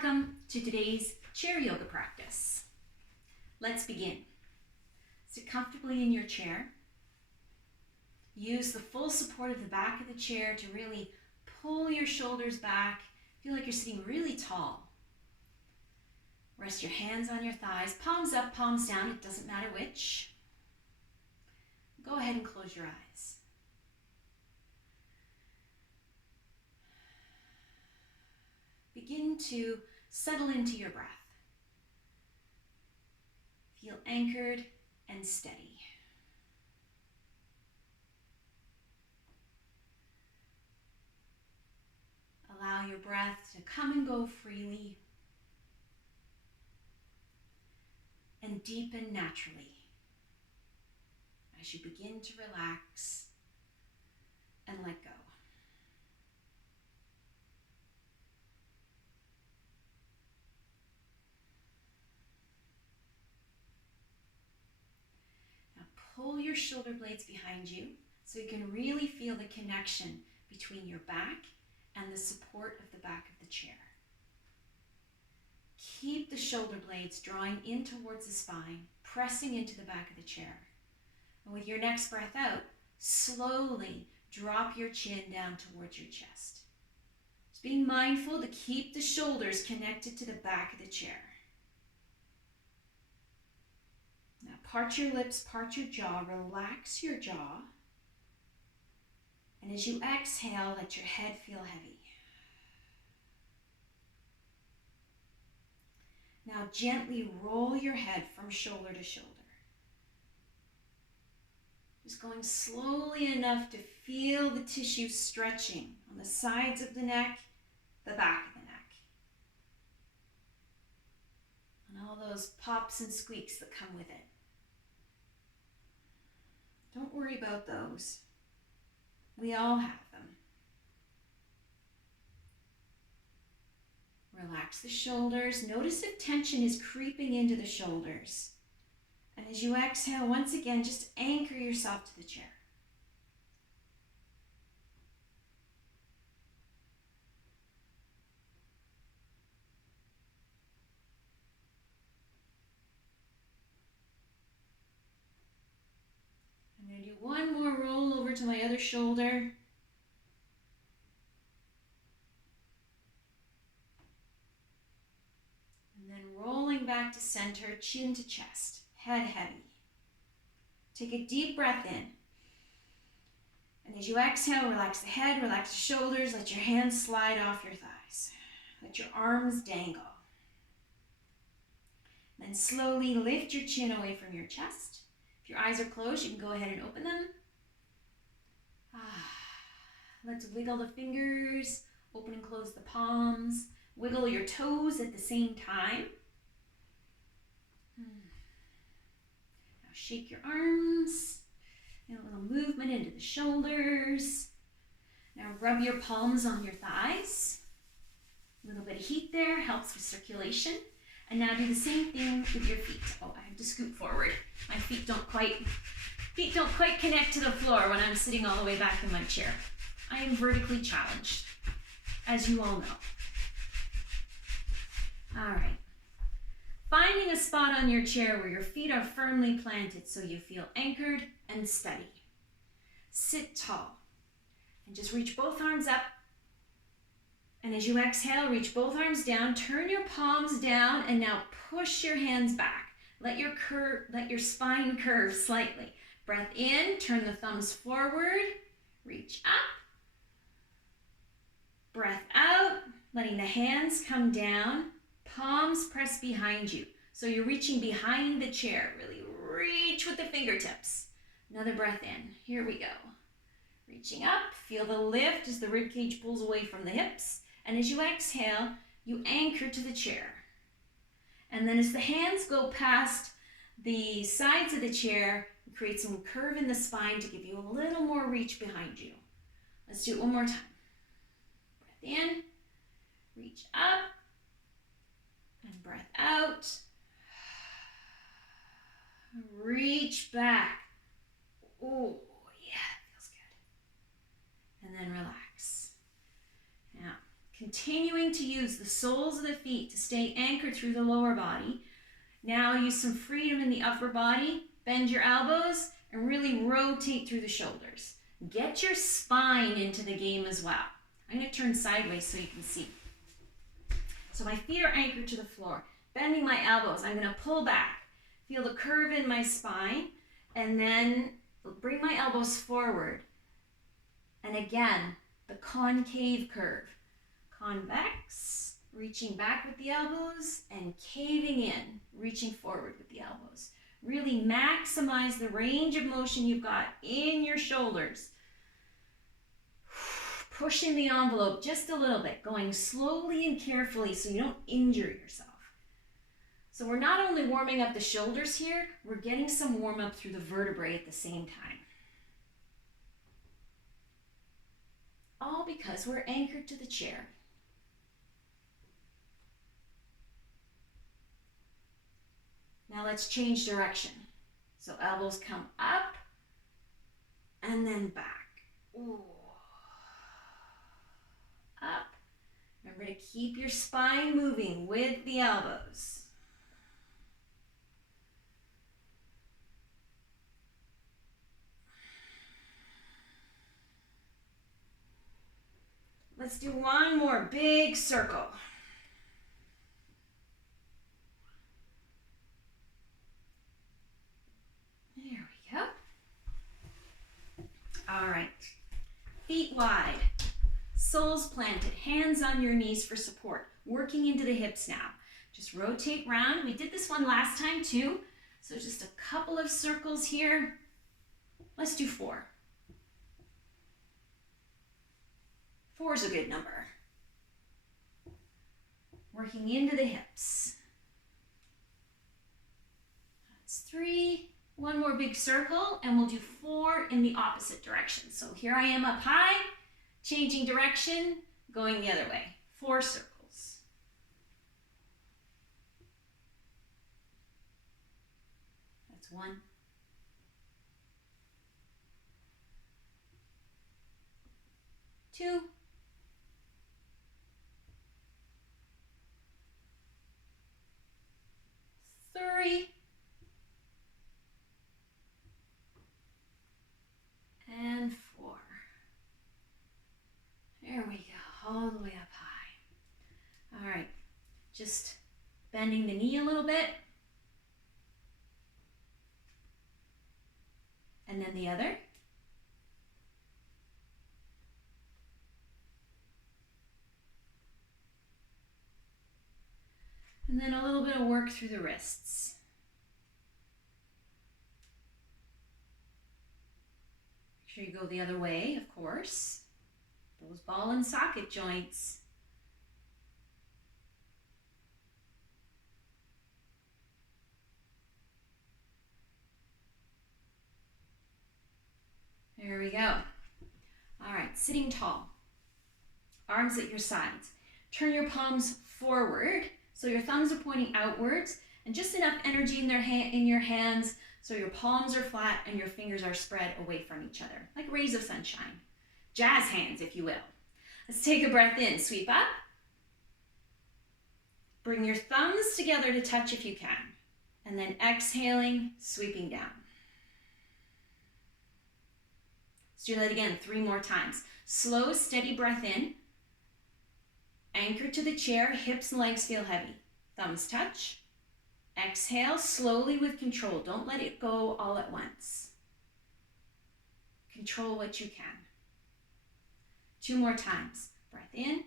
Welcome to today's chair yoga practice. Let's begin. Sit comfortably in your chair. Use the full support of the back of the chair to really pull your shoulders back. Feel like you're sitting really tall. Rest your hands on your thighs, palms up, palms down, it doesn't matter which. Go ahead and close your eyes. Begin to settle into your breath. Feel anchored and steady. Allow your breath to come and go freely and deepen naturally as you begin to relax and let go. Now pull your shoulder blades behind you so you can really feel the connection between your back and the support of the back of the chair. Keep the shoulder blades drawing in towards the spine, pressing into the back of the chair. And with your next breath out, slowly drop your chin down towards your chest. Just being mindful to keep the shoulders connected to the back of the chair. Now part your lips, part your jaw, relax your jaw. And as you exhale, let your head feel heavy. Now gently roll your head from shoulder to shoulder. Just going slowly enough to feel the tissue stretching on the sides of the neck, the back of the neck. And all those pops and squeaks that come with it. Don't worry about those. We all have them. Relax the shoulders. Notice if tension is creeping into the shoulders. And as you exhale, once again, just anchor yourself to the chair. I'm going to do one more roll over to my other shoulder. Rolling back to center, chin to chest, head heavy. Take a deep breath in. And as you exhale, relax the head, relax the shoulders, let your hands slide off your thighs. Let your arms dangle. Then slowly lift your chin away from your chest. If your eyes are closed, you can go ahead and open them. Let's wiggle the fingers, open and close the palms. Wiggle your toes at the same time. Now shake your arms. And a little movement into the shoulders. Now rub your palms on your thighs. A little bit of heat there helps with circulation. And now do the same thing with your feet. Oh, I have to scoot forward. My feet don't quite connect to the floor when I'm sitting all the way back in my chair. I am vertically challenged, as you all know. All right. Finding a spot on your chair where your feet are firmly planted so you feel anchored and steady. Sit tall and just reach both arms up. And as you exhale, reach both arms down, turn your palms down, and now push your hands back. Let your spine curve slightly. Breath in, turn the thumbs forward, reach up. Breath out, letting the hands come down. Palms press behind you. So you're reaching behind the chair. Really reach with the fingertips. Another breath in. Here we go. Reaching up. Feel the lift as the ribcage pulls away from the hips. And as you exhale, you anchor to the chair. And then as the hands go past the sides of the chair, you create some curve in the spine to give you a little more reach behind you. Let's do it one more time. Breath in. Reach up. And breath out. Reach back. Oh, yeah, that feels good. And then relax. Now, Continuing to use the soles of the feet to stay anchored through the lower body. Now use some freedom in the upper body. Bend your elbows and really rotate through the shoulders. Get your spine into the game as well. I'm going to turn sideways so you can see. So my feet are anchored to the floor. Bending my elbows, I'm going to pull back. Feel the curve in my spine, and then bring my elbows forward. And again, the concave curve. Convex, reaching back with the elbows, and caving in, reaching forward with the elbows. Really maximize the range of motion you've got in your shoulders. Pushing the envelope just a little bit, going slowly and carefully so you don't injure yourself. So we're not only warming up the shoulders here, we're getting some warm up through the vertebrae at the same time. All because we're anchored to the chair. Now let's change direction. So elbows come up and then back. Ooh. Up. Remember to keep your spine moving with the elbows. Let's do one more big circle. There we go. All right. Feet wide. Soles planted. Hands on your knees for support. Working into the hips now. Just rotate round. We did this one last time too. So just a couple of circles here. Let's do 4. 4 is a good number. Working into the hips. That's 3. One more big circle, and we'll do 4 in the opposite direction. So here I am up high, changing direction, going the other way. 4 circles. That's 1. 2. 3. And 4. There we go, all the way up high. All right, just bending the knee a little bit. And then the other. And then a little bit of work through the wrists. Make sure you go the other way, of course. Those ball and socket joints. There we go. All right, sitting tall. Arms at your sides. Turn your palms forward. So your thumbs are pointing outwards, and just enough energy in your hands so your palms are flat and your fingers are spread away from each other, like rays of sunshine. Jazz hands, if you will. Let's take a breath in. Sweep up. Bring your thumbs together to touch if you can. And then exhaling, sweeping down. Let's do that again 3 more times. Slow, steady breath in. Anchor to the chair, hips and legs feel heavy. Thumbs touch. Exhale slowly with control. Don't let it go all at once. Control what you can. 2 more times. Breath in.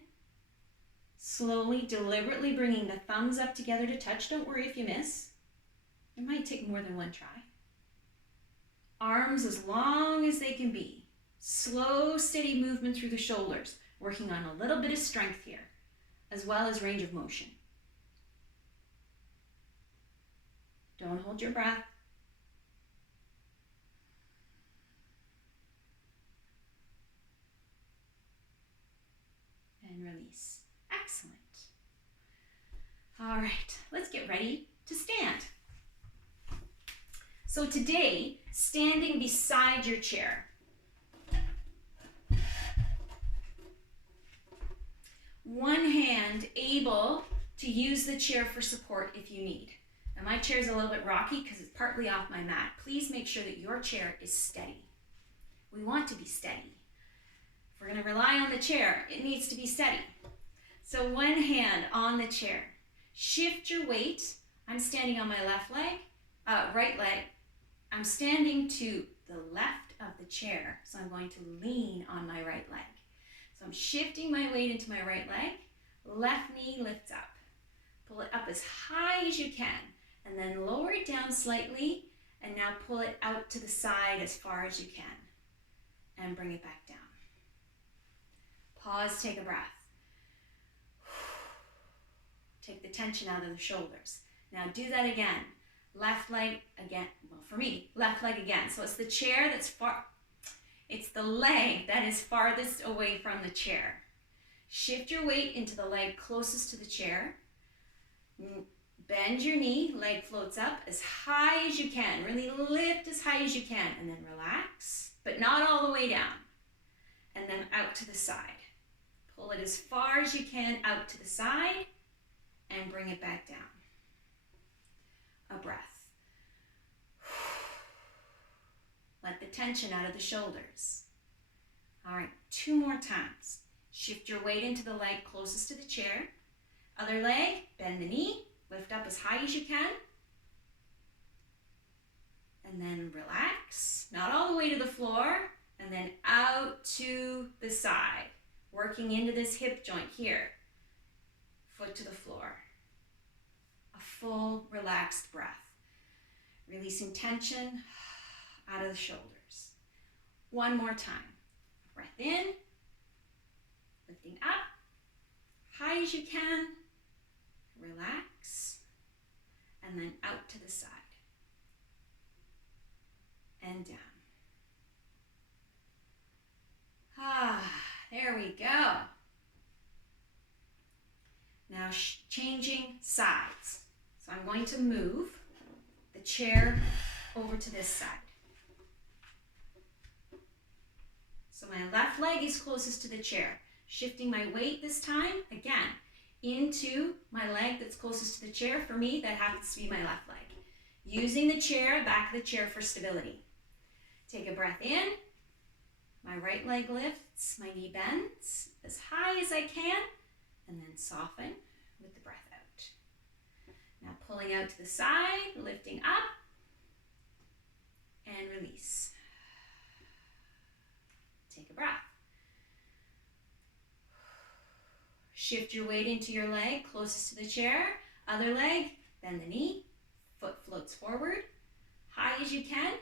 Slowly, deliberately bringing the thumbs up together to touch. Don't worry if you miss. It might take more than 1 try. Arms as long as they can be. Slow, steady movement through the shoulders. Working on a little bit of strength here, as well as range of motion. Don't hold your breath. And release. Excellent. All right, let's get ready to stand. So today, standing beside your chair. One hand able to use the chair for support if you need. Now my chair is a little bit rocky because it's partly off my mat. Please make sure that your chair is steady. We want to be steady. If we're going to rely on the chair, it needs to be steady. So one hand on the chair. Shift your weight. I'm standing on my right leg. I'm standing to the left of the chair, so I'm going to lean on my right leg. So I'm shifting my weight into my right leg. Left knee lifts up. Pull it up as high as you can, and then lower it down slightly, and now pull it out to the side as far as you can, and bring it back down. Pause, take a breath. Take the tension out of the shoulders. Now do that again. Left leg again. Well, for me, left leg again. So it's the chair that's far, it's the leg that is farthest away from the chair. Shift your weight into the leg closest to the chair. Bend your knee, leg floats up as high as you can. Really lift as high as you can, and then relax, but not all the way down. And then out to the side. Pull it as far as you can out to the side, and bring it back down. A breath. Let the tension out of the shoulders. All right, 2 more times. Shift your weight into the leg closest to the chair. Other leg, bend the knee, lift up as high as you can. And then relax, not all the way to the floor, and then out to the side, working into this hip joint here. Foot to the floor. A full relaxed breath. Releasing tension out of the shoulders. 1 more time. Breath in, lifting up, high as you can, relax, and then out to the side, and down. There we go. Now changing sides. So I'm going to move the chair over to this side. So my left leg is closest to the chair. Shifting my weight this time, again, into my leg that's closest to the chair. For me, that happens to be my left leg. Using the chair, back of the chair for stability. Take a breath in. My right leg lifts, my knee bends as high as I can, and then soften with the breath out. Now pulling out to the side, lifting up, and release. Take a breath. Shift your weight into your leg closest to the chair. Other leg, bend the knee, foot floats forward, high as you can,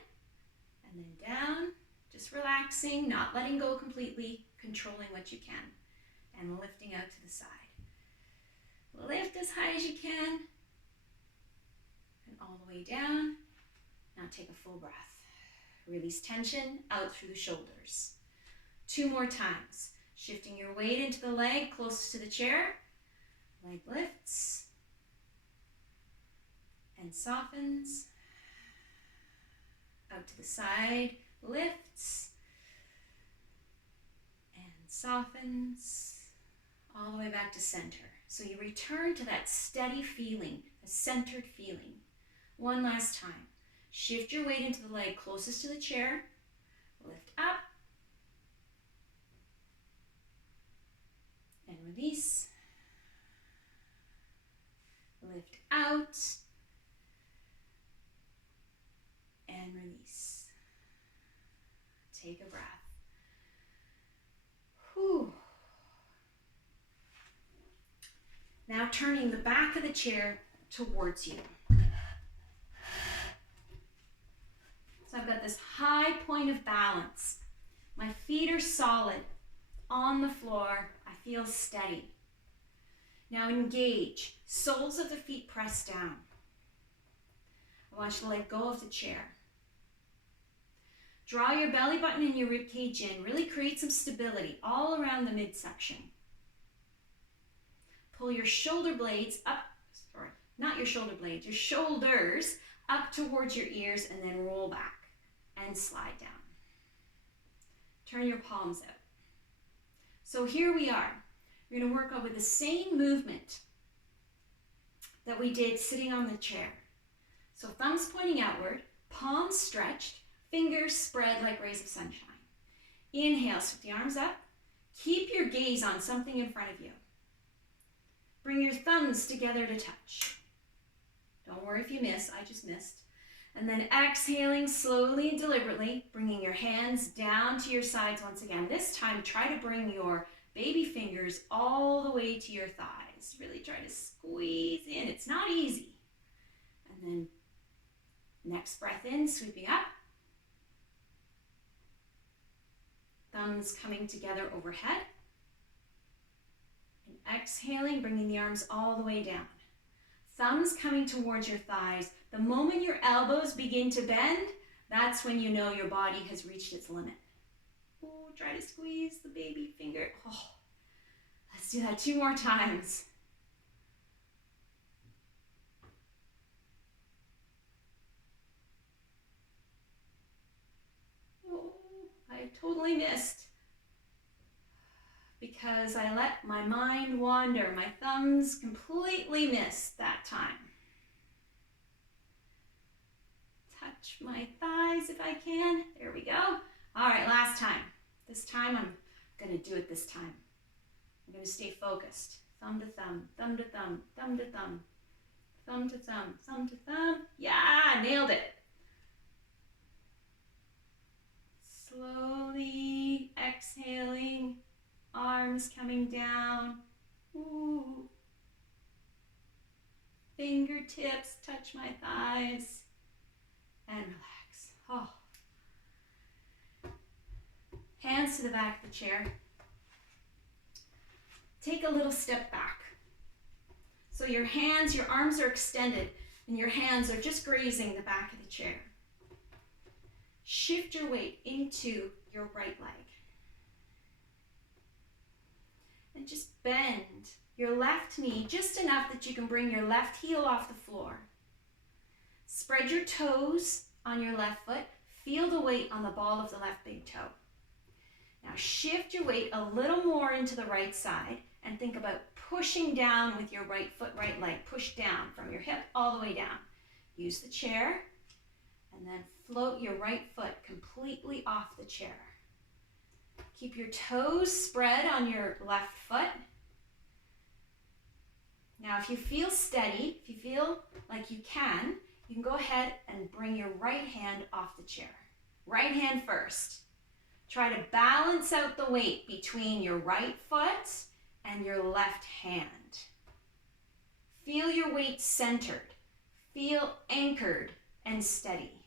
and then down. Just relaxing, not letting go completely, controlling what you can, and lifting out to the side. Lift as high as you can, and all the way down. Now take a full breath. Release tension out through the shoulders. 2 more times. Shifting your weight into the leg closest to the chair. Leg lifts and softens. Out to the side, lifts and softens all the way back to center. So you return to that steady feeling, a centered feeling. 1 last time. Shift your weight into the leg closest to the chair. Lift up and release. Lift out and release. Take a breath. Whew. Now turning the back of the chair towards you. So I've got this high point of balance. My feet are solid on the floor. I feel steady. Now engage. Soles of the feet press down. I want you to let go of the chair. Draw your belly button and your rib cage in. Really create some stability all around the midsection. Pull your shoulder blades up, not your shoulder blades, your shoulders up towards your ears, and then roll back and slide down. Turn your palms out. So here we are. We're going to work out with the same movement that we did sitting on the chair. So thumbs pointing outward, palms stretched, fingers spread like rays of sunshine. Inhale, sweep the arms up. Keep your gaze on something in front of you. Bring your thumbs together to touch. Don't worry if you miss, I just missed. And then exhaling slowly and deliberately, bringing your hands down to your sides once again. This time, try to bring your baby fingers all the way to your thighs. Really try to squeeze in. It's not easy. And then next breath in, sweeping up. Thumbs coming together overhead. And exhaling, bringing the arms all the way down. Thumbs coming towards your thighs. The moment your elbows begin to bend, that's when you know your body has reached its limit. Oh, try to squeeze the baby finger. Oh, let's do that 2 more times. Oh, I totally missed because I let my mind wander. My thumbs completely missed that time. Touch my thighs if I can. There we go. All right, last time. This time I'm going to do it this time. I'm going to stay focused. Thumb to thumb, thumb to thumb, thumb to thumb, thumb to thumb, thumb to thumb. Yeah, nailed it. Slowly exhaling, arms coming down. Ooh. Fingertips touch my thighs. And relax. Oh. Hands to the back of the chair. Take a little step back. So your arms are extended, and your hands are just grazing the back of the chair. Shift your weight into your right leg. And just bend your left knee just enough that you can bring your left heel off the floor. Spread your toes on your left foot. Feel the weight on the ball of the left big toe. Now shift your weight a little more into the right side and think about pushing down with your right foot, right leg. Push down from your hip all the way down. Use the chair and then float your right foot completely off the chair. Keep your toes spread on your left foot. Now if you feel steady, if you feel like you can go ahead and bring your right hand off the chair. Right hand first. Try to balance out the weight between your right foot and your left hand. Feel your weight centered. Feel anchored and steady.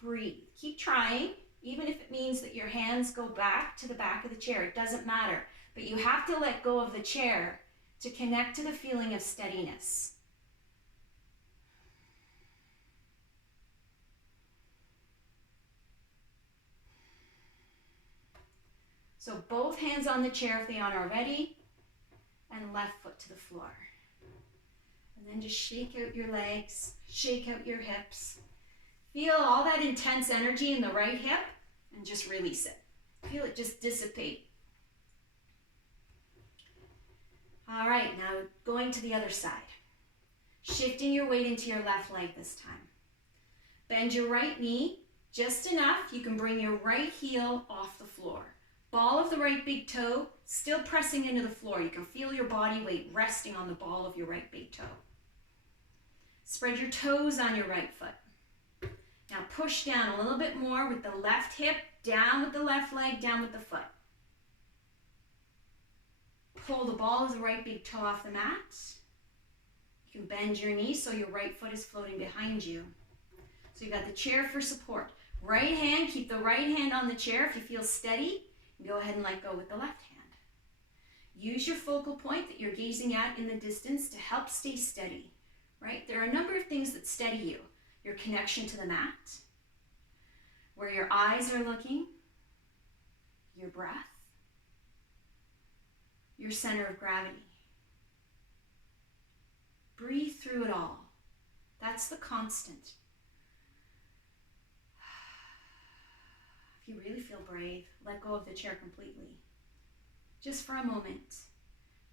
Breathe. Keep trying, even if it means that your hands go back to the back of the chair. It doesn't matter. But you have to let go of the chair to connect to the feeling of steadiness. So both hands on the chair if they aren't already, and left foot to the floor. And then just shake out your legs, shake out your hips. Feel all that intense energy in the right hip and just release it. Feel it just dissipate. All right, now going to the other side. Shifting your weight into your left leg this time. Bend your right knee just enough you can bring your right heel off the floor. Ball of the right big toe still pressing into the floor. You can feel your body weight resting on the ball of your right big toe. Spread your toes on your right foot. Now push down a little bit more with the left hip, down with the left leg, down with the foot. Pull the ball of the right big toe off the mat. You can bend your knee so your right foot is floating behind you. So you've got the chair for support. Right hand, keep the right hand on the chair. If you feel steady, go ahead and let go with the left hand. Use your focal point that you're gazing at in the distance to help stay steady, right? There are a number of things that steady you. Your connection to the mat, where your eyes are looking, your breath, your center of gravity. Breathe through it all. That's the constant. If you really feel brave, let go of the chair completely. just for a moment.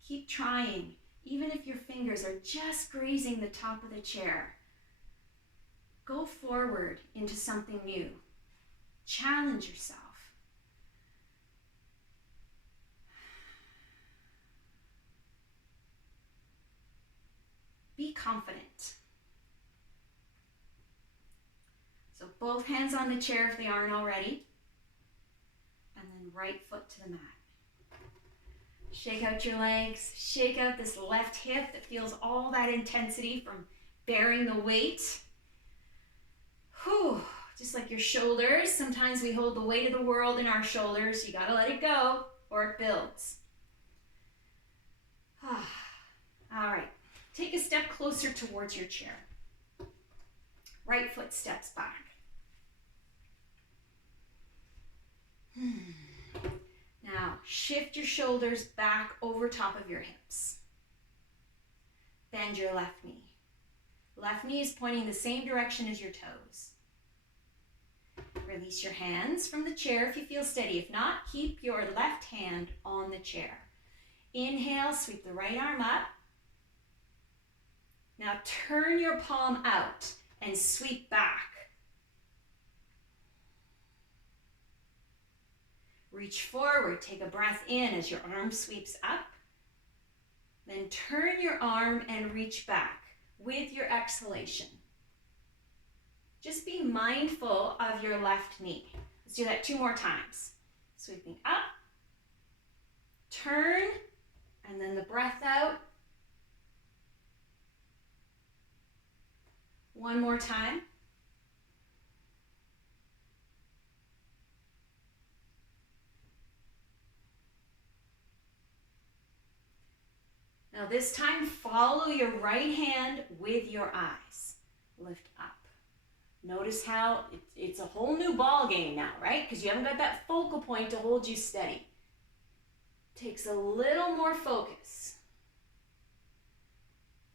Keep trying, even if your fingers are just grazing the top of the chair. Go forward into something new. Challenge yourself. Be confident. So both hands on the chair if they aren't already. And then right foot to the mat. Shake out your legs. Shake out this left hip that feels all that intensity from bearing the weight. Whew. Just like your shoulders. Sometimes we hold the weight of the world in our shoulders. You gotta let it go or it builds. All right. Take a step closer towards your chair. Right foot steps back. Now, shift your shoulders back over top of your hips. Bend your left knee. Left knee is pointing the same direction as your toes. Release your hands from the chair if you feel steady. If not, keep your left hand on the chair. Inhale, sweep the right arm up. Now turn your palm out and sweep back. Reach forward, take a breath in as your arm sweeps up. Then turn your arm and reach back with your exhalation. Just be mindful of your left knee. Let's do that 2 more times. Sweeping up, turn, and then the breath out. 1 more time. Now this time, follow your right hand with your eyes. Lift up. Notice how it's a whole new ball game now, right? Because you haven't got that focal point to hold you steady. Takes a little more focus.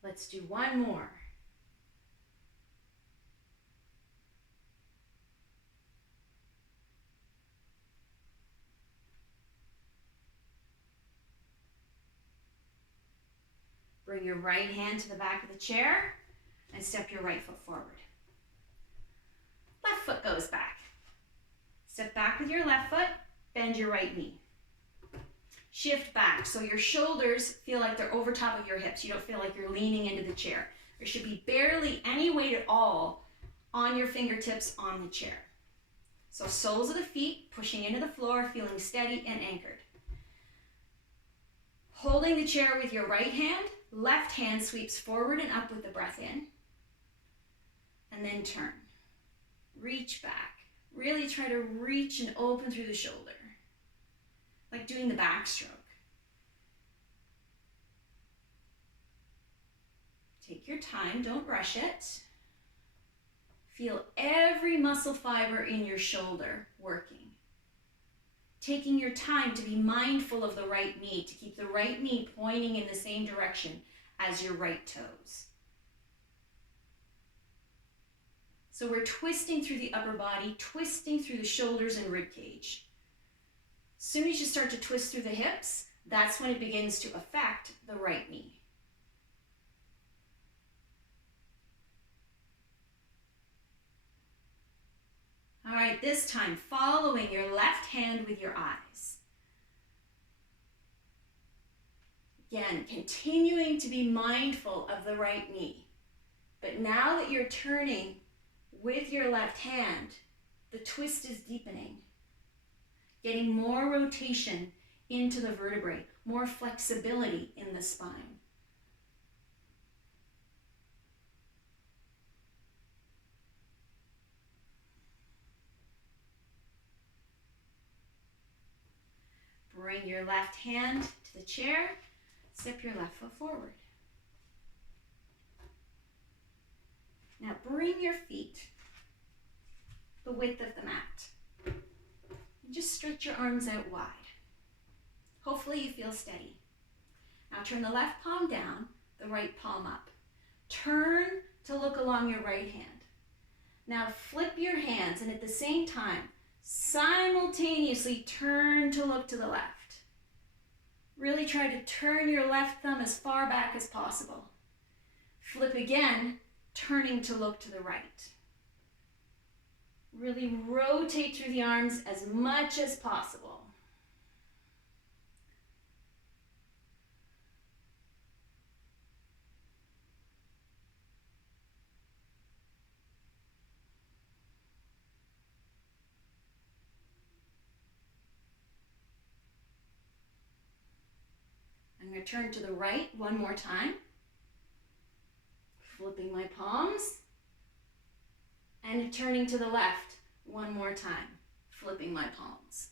Let's do 1 more. Bring your right hand to the back of the chair and step your right foot forward. Left foot goes back. Step back with your left foot, bend your right knee. Shift back so your shoulders feel like they're over top of your hips. You don't feel like you're leaning into the chair. There should be barely any weight at all on your fingertips on the chair. So soles of the feet pushing into the floor, feeling steady and anchored. Holding the chair with your right hand, left hand sweeps forward and up with the breath in. And then turn. Reach back. Really try to reach and open through the shoulder. Like doing the backstroke. Take your time, don't rush it. Feel every muscle fiber in your shoulder working. Taking your time to be mindful of the right knee, to keep the right knee pointing in the same direction as your right toes. So we're twisting through the upper body, twisting through the shoulders and rib cage. As soon as you start to twist through the hips, that's when it begins to affect the right knee. All right, this time, following your left hand with your eyes. Again, continuing to be mindful of the right knee. But now that you're turning with your left hand, the twist is deepening. Getting more rotation into the vertebrae, more flexibility in the spine. Bring your left hand to the chair, step your left foot forward. Now bring your feet the width of the mat. And just stretch your arms out wide. Hopefully you feel steady. Now turn the left palm down, the right palm up. Turn to look along your right hand. Now flip your hands and at the same time, simultaneously turn to look to the left. Really try to turn your left thumb as far back as possible. Flip again, turning to look to the right. Really rotate through the arms as much as possible. I'm going to turn to the right one more time. Flipping my palms. And turning to the left one more time. Flipping my palms.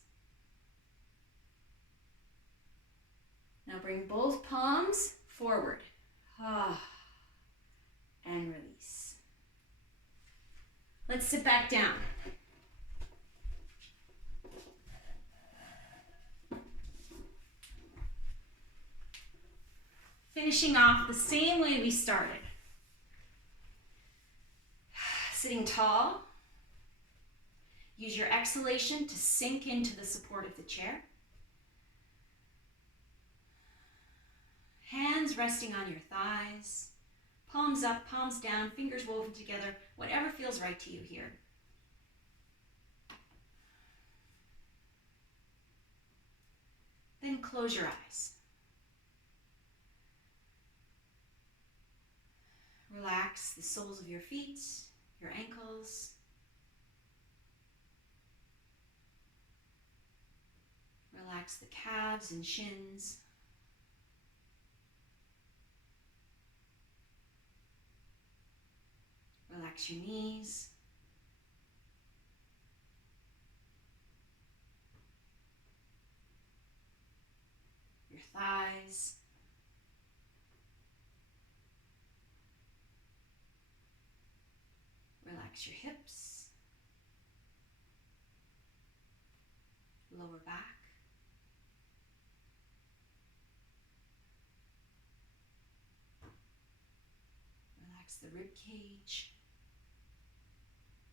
Now bring both palms forward. And release. Let's sit back down. Finishing off the same way we started. Sitting tall. Use your exhalation to sink into the support of the chair. Hands resting on your thighs. Palms up, palms down, fingers woven together, whatever feels right to you here. Then close your eyes. Relax the soles of your feet, your ankles. Relax the calves and shins. Relax your knees. Your thighs. Relax your hips. Lower back. Relax the rib cage.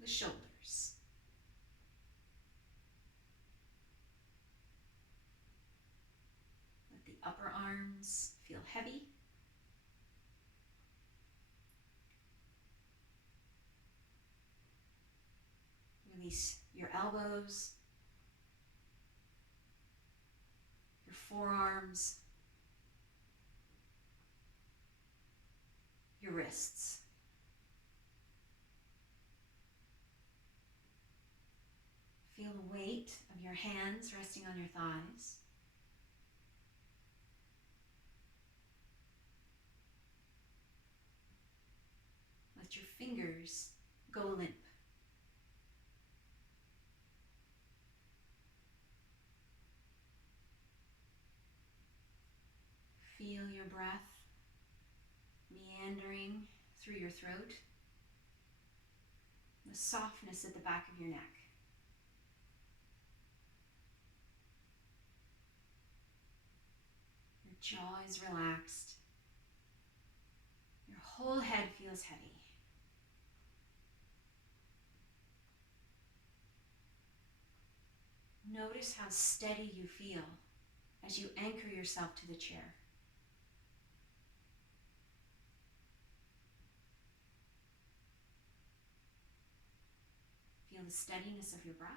The shoulders. Let the upper arms feel heavy. Release your elbows, your forearms, your wrists. Feel the weight of your hands resting on your thighs. Let your fingers go limp. Feel your breath meandering through your throat, the softness at the back of your neck. Your jaw is relaxed. Your whole head feels heavy. Notice how steady you feel as you anchor yourself to the chair. Feel the steadiness of your breath.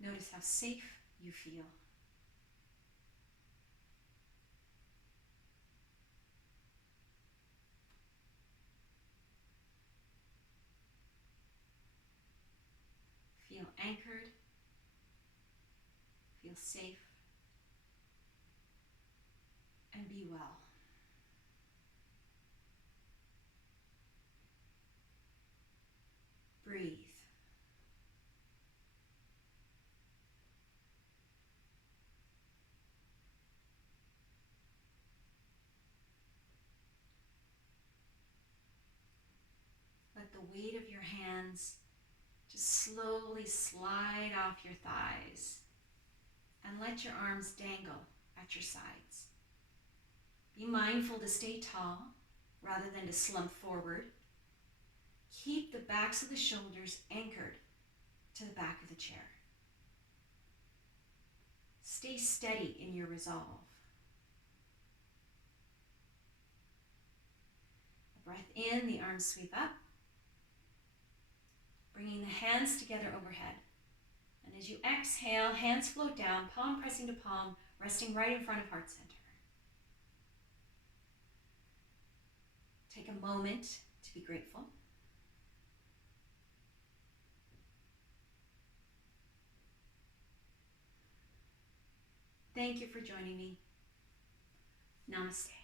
Notice how safe you feel. Feel anchored. Feel safe. And be well. Breathe. Let the weight of your hands just slowly slide off your thighs and let your arms dangle at your sides. Be mindful to stay tall rather than to slump forward. Keep the backs of the shoulders anchored to the back of the chair. Stay steady in your resolve. The breath in, the arms sweep up, bringing the hands together overhead. And as you exhale, hands float down, palm pressing to palm, resting right in front of heart center. Take a moment to be grateful. Thank you for joining me. Namaste.